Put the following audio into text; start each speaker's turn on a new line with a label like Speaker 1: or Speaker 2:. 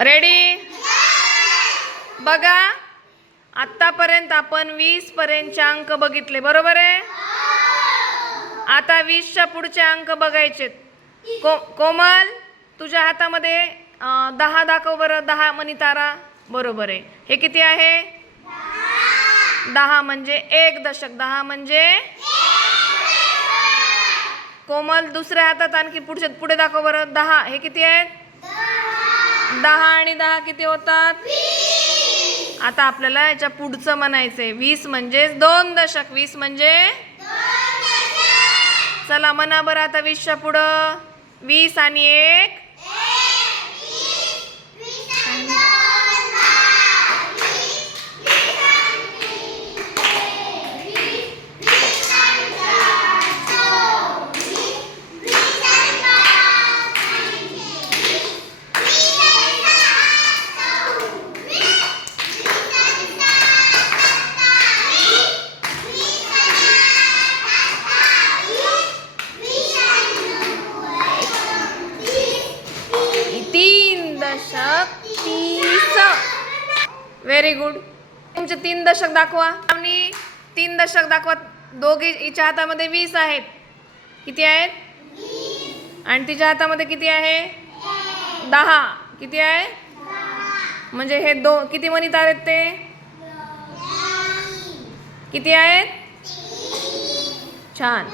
Speaker 1: Ready बघा आत्तापर्यंत आपण वीस पर्यंतचे अंक बघितले बरोबर आहे? आता वीसच्या पुढचे अंक बघायचे. को कोमल तुझ्या हातामध्ये दहा दाखव बरं दहा मणितारा बरोबर आहे. हे किती आहे? दहा म्हणजे एक दशक. दहा म्हणजे कोमल दुसऱ्या हातात आणखी पुढचे पुढे दाखव बरं. दहा. हे किती आहेत? दहा आणि दहा किती होतात? आता आपल्याला याच्या पुढचं म्हणायचंय. वीस म्हणजे दोन दशक. वीस म्हणजे? चला मना बरं आता वीसच्या पुढं. वीस आणि एक. तीन तीस व्हेरी गुड तुमचे तीन दशक दाखवा. आणि तीन दशक दाखवा. दोघी हिच्या हातामध्ये वीस आहेत. किती आहेत? आणि तिच्या हातामध्ये किती आहे? दहा. किती आहे? म्हणजे हे दो किती मनी आहेत ते? किती आहेत? छान.